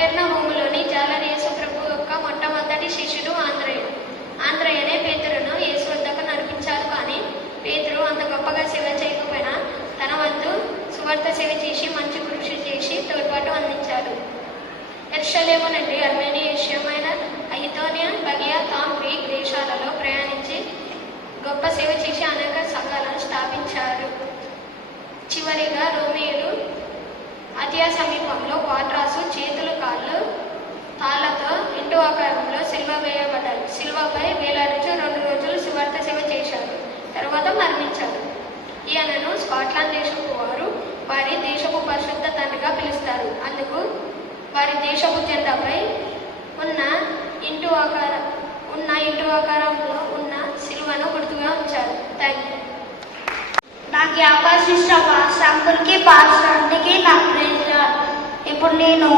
కపెర్ణ జాలర్ జాలరి యొక్క మొట్టమొదటి శిష్యుడు ఆంధ్రయ ఆంధ్రయనే పేతురును యేసు వద్దకు నడిపించారు కానీ పేతురు అంత గొప్పగా సేవ చేయకపోయినా తన వంతు సువార్త సేవ చేసి మంచి కృషి చేసి తోడ్పాటు అందించాడు. ఎర్షలేము నుండి అర్మేనియా విషయమైన ఐతోనియా బగియా తామ్ గ్రీక్ దేశాలలో ప్రయాణించి గొప్ప సేవ చేసి అనేక సంఘాలను స్థాపించారు. చివరిగా రోమియోలు అతియా సమీపంలో క్వాడ్రాసు చేతులు కాళ్ళు తాళ్ళతో ఇంటూ ఆకారంలో సిల్వ వేయబడ్డారు సిల్వపై వేలాడుచు రెండు రోజులు సువార్త సేవ చేశారు తర్వాత మరణించారు ఈయనను స్కాట్లాండ్ దేశపు వారు వారి దేశపు పరిశుద్ధ తండ్రిగా పిలుస్తారు. అందుకు వారి దేశపు జెండాపై ఉన్న ఇంటు ఆకార ఉన్న ఇంటు ఆకారంలో ఉన్న సిల్వను గుర్తుగా ఉంచారు. థ్యాంక్ యూ నాకు ఈ పాస్టర్కి నా ప్రేజ్ ఇప్పుడు నేను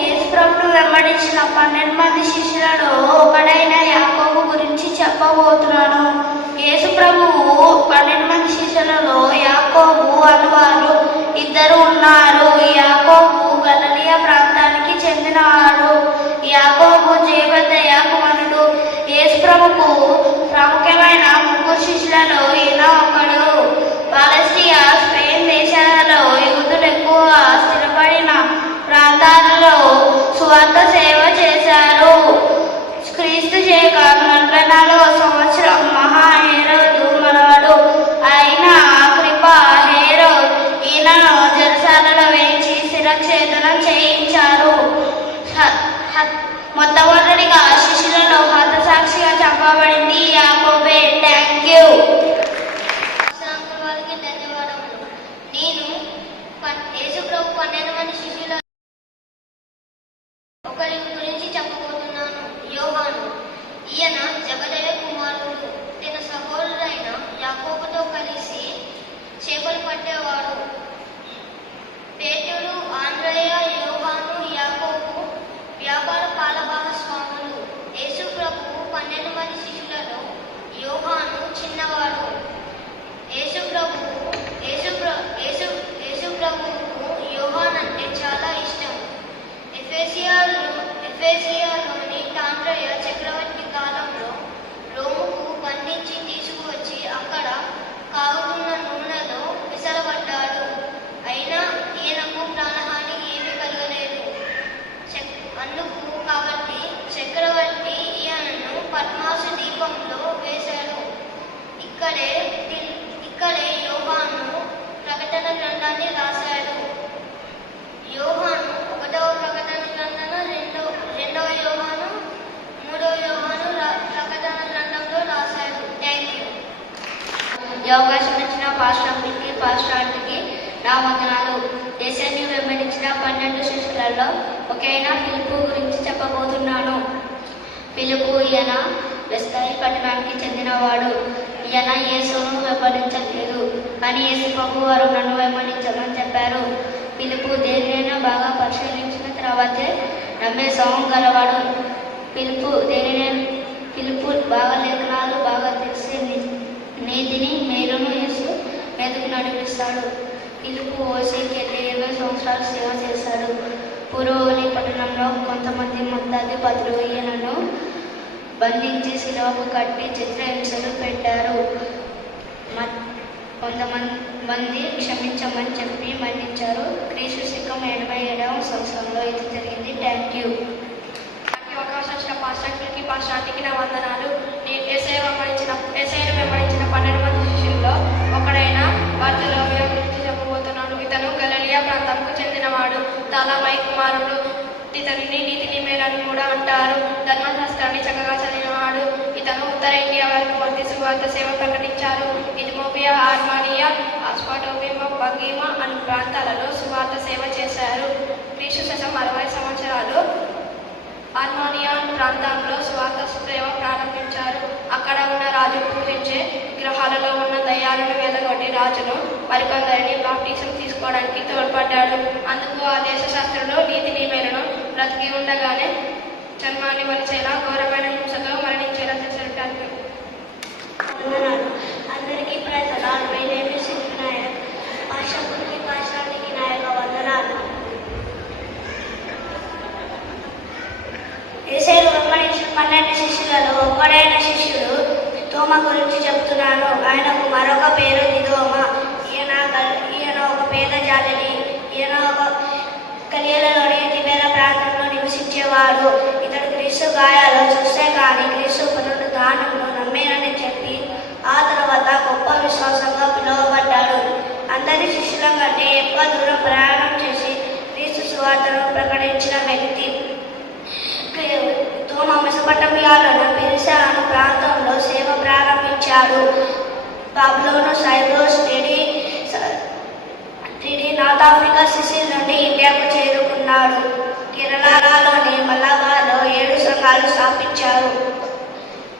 యేసుప్రభును వెంబడించిన పన్నెండు మంది శిష్యులలో ఒకడైన యాకోబు గురించి చెప్పబోతున్నాను. యేసుప్రభువు పన్నెండు మంది శిష్యులలో యాకోబు అనువారు. ఇద్దరు ఉన్నారు. యాకోబు గలలియా ప్రాంతానికి చెందినవాడు యాకోబు జయబద్ద యాకుమనుడు యేసుప్రభుకు ప్రాముఖ్యమైన ముగ్గురు శిష్యులలో ఈయన ఈ అవకాశం ఇచ్చిన పాస్టర్కి పాస్టర్కి నా వందనాలు దేశాన్ని వెంబడించిన పన్నెండు శిష్యులలో ఒకైన పిలుపు గురించి చెప్పబోతున్నాను. పిలుపు ఈయన వెస్తాయి పట్టణానికి చెందినవాడు. ఈయన యేసును వెంబడించలేదు కానీ యేసు ప్రభు వారు నన్ను వెంబడించమని చెప్పారు. పిలుపు దేనినైనా బాగా పరిశీలించిన తర్వాతే నమ్మే సౌం గలవాడు. పిలుపు దేనినైనా పిలుపు బాగా లేఖనాలు నీతిని మేలును యేసు మీదకు నడిపిస్తాడు. పిలుపు ఓసీకి ఇరవై సంవత్సరాలు సేవ చేశాడు. పురోగలి పట్టణంలో కొంతమంది మొత్తాది ఈయనను బంధించి శిలవకు కట్టి చిత్రహింసలు పెట్టారు. మ- కొంతమంది మంది క్షమించమని చెప్పి మరణించారు క్రీస్తు శిఖం ఎనభై ఏడవ సంవత్సరంలో ఇది జరిగింది. థ్యాంక్ యూ నాకు అవకాశం ఇచ్చిన పాస్టర్కి పాస్టార్కి నా వందనాలు. కుమారుడు ఇతనిని నీతిని మేలని కూడా అంటారు. ధర్మశాస్త్రాన్ని చక్కగా చదివినవాడు ఇతను ఉత్తర ఇండియా వరకు వర్తి సువార్త సేవ ప్రకటించారు. ఇథిమోపియా ఆర్మానియా ఆస్పాటోపియా బగీమా అనే ప్రాంతాలలో సువార్త సేవ చేశారు. క్రీస్తు శకం అరవై సంవత్సరాలు ఆర్మానియా ప్రాంతంలో స్వార్థ సేవ ప్రారంభించారు. అక్కడ ఉన్న రాజు పూజించే విగ్రహాలలో విగ్రహాలను వెళ్ళగొట్టి రాజును మరికొందరిని బాప్టిసం తీసుకోవడానికి తోడ్పడ్డాడు. అందుకు ఆ దేశశాస్త్రుడు నీతి నియమాలను బ్రతికి ఉండగానే చర్మాన్ని వలిచేలా ఘోరమైన హింసతో మరణించేలా చేశాడు అందరికీ ప్రజలాలు పన్నెండు శిష్యులలో ఒక్కడైన శిష్యుడు తోమ గురించి చెప్తున్నాను. ఆయనకు మరొక పేరు దిదోమ ఈయన ఈయన ఒక పేద జాతిని ఈయన ఒక కలియలలోని తిబేర ప్రాంతంలో నివసించేవాడు. ఇతడు క్రీస్తు గాయాలు చూస్తే కానీ క్రీస్తు పునరుద్ధానంలో నమ్మేనని చెప్పి ఆ తర్వాత గొప్ప విశ్వాసంగా పిలువబడ్డాడు. అందరి శిష్యుల కంటే ఎక్కువ దూరం ప్రయాణం చేసి క్రీస్తు సువార్తను ప్రకటించిన వ్యక్తి తోమ మెసపటమియాలోని పెరిసా అను ప్రాంతంలో సేవ ప్రారంభించాడు బాబులోను సైప్రస్ టిడి టిడి నార్త్ ఆఫ్రికా సిసిల్ నుండి ఇండియాకు చేరుకున్నాడు. కేరళలోని మలబార్లో ఏడు సంఘాలు స్థాపించారు.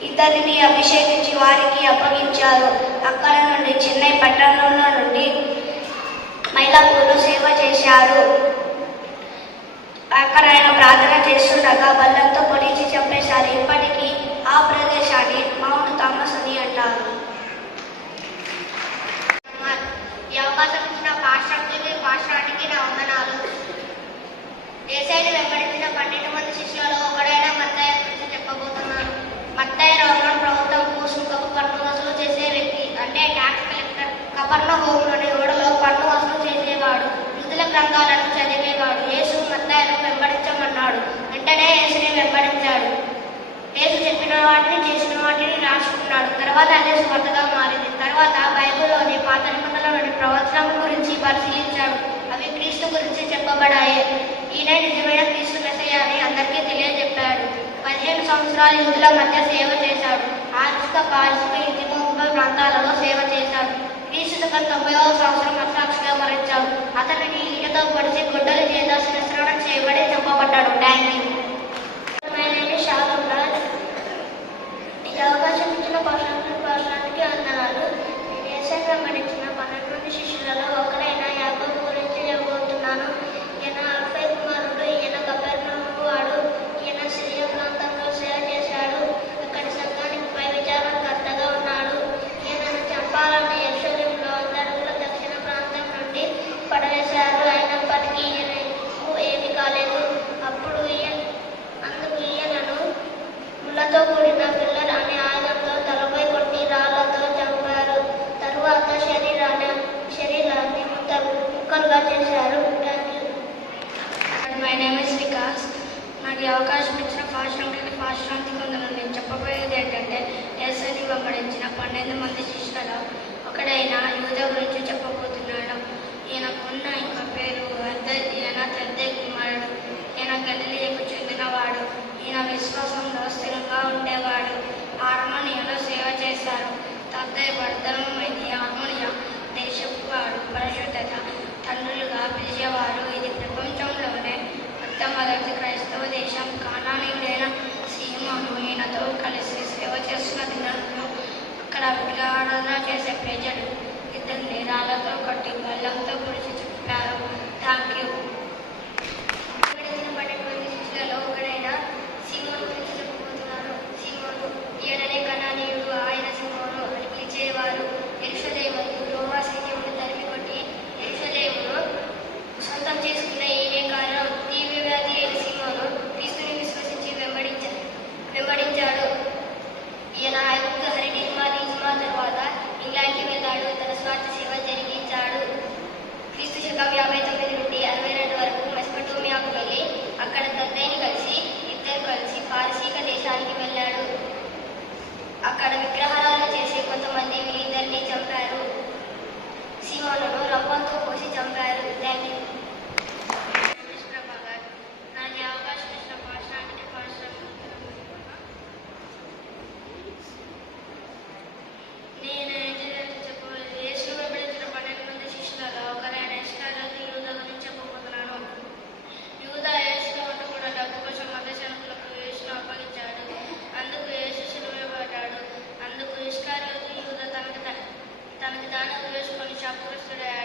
ఇద్దరిని అభిషేకించి వారికి అప్పగించారు. అక్కడ నుండి చెన్నై పట్టణంలో నుండి మైలాపూర్లో సేవ చేశారు. అక్కడ ఆయన ప్రార్థన చేస్తుండగా బల్లంతో పొడిచి చంపేశారు. ఇప్పటికీ ఆ ప్రదేశాన్ని మౌంట్ థామస్ అని అంటారు ఈ అవకాశం ఇచ్చిన పాశ్చాత్యకి పాశ్చానికి నా వందనాలు. దేశాన్ని వెంబడించిన పన్నెండు మంది శిష్యులలో ఒకడైన మత్తయ్య గురించి చెప్పబోతున్నాను. మత్తయ్య రోమన్ ప్రభుత్వం పూసుకపు పన్ను వసూలు చేసే వ్యక్తి అంటే ట్యాక్స్ కలెక్టర్ కపర్ణ హోంలోని ఓడలో పన్ను వసూలు చేసేవాడు. మృతుల గ్రంథాలను రాసుకున్నాడు తర్వాత అదే స్వార్థగా మారింది. తర్వాత బైబిల్లోని పాత నిబంధనలోని ప్రవచనం గురించి పరిశీలించాడు. అవి క్రీస్తు గురించి చెప్పబడాయి. ఈయన నిజమైన క్రీస్తు మెసయ్య అని అందరికీ తెలియజెప్పాడు. పదిహేను సంవత్సరాలు యూదుల మధ్య సేవ చేశాడు. ఆర్థిక పారిశ్రామిక ఇతిమోప ప్రాంతాలలో సేవ చేశాడు. క్రీస్తు శకం తొంభైవ సంవత్సరం అసాక్షిగా మరణించాడు. అతనిని ఈటతో పొడిచి గుడ్డలు చేత శ్రవణం చేయబడి చెప్పబడ్డాడు థ్యాంక్ యూ ఈ అవకాశం ఇచ్చిన పౌరుషానికి పౌరుషానికి వందనాలు నేను ఏసైని వెంబడించిన పన్నెండు మంది శిష్యులలో ఒకరైన యాకోబు గురించి చెప్పబోతున్నాను ఈయన అల్ఫై కుమారుడు ఈయన కపెర్నహూము వాడు ఈయన సిరియా ప్రాంతంలో సేవ చేశాడు అక్కడి సంఘానికి పై విచారణకర్తగా ఉన్నాడు ఈయనను చంపాలని యెరూషలేములో వంద అడుగుల దక్షిణ ప్రాంతం నుండి పడవేశారు అయినప్పటికీ ఈయనకు ఏమీ కాలేదు అప్పుడు ఈయన అందుకు ఈయనను ముళ్ళతో కూడిన పిల్లర్ అనే ఆయుధంతో తలపై కొట్టి రాళ్ళతో చంపారు తరువాత శరీరాన్ని శరీరాన్ని ముక్కలు ముక్కలుగా చేశారు thank you my name is Vikas నాకు ఈ అవకాశం ఇచ్చిన పాశ్రాంతికి పాశ్రాంతికి నేను చెప్పబోయేది ఏంటంటే ఏసరి వెంబడించిన పన్నెండు మంది శిష్యులలో ఒకడైన యూద గురించి చెప్పబోతున్నాడు. ఈయనకున్న ఇంకా పేరు అద్దె ఈయన తెద్దే కుమారుడు. ఈయన గలిలియకు చెందినవాడు. ఈయన విశ్వాసంలో స్థిరంగా ఉండేవాడు. హార్మోనియాలో సేవ చేశారు. తద్దే భర్తను దినంలో అక్కడ విగ్రహారాధన చేసే Ambassador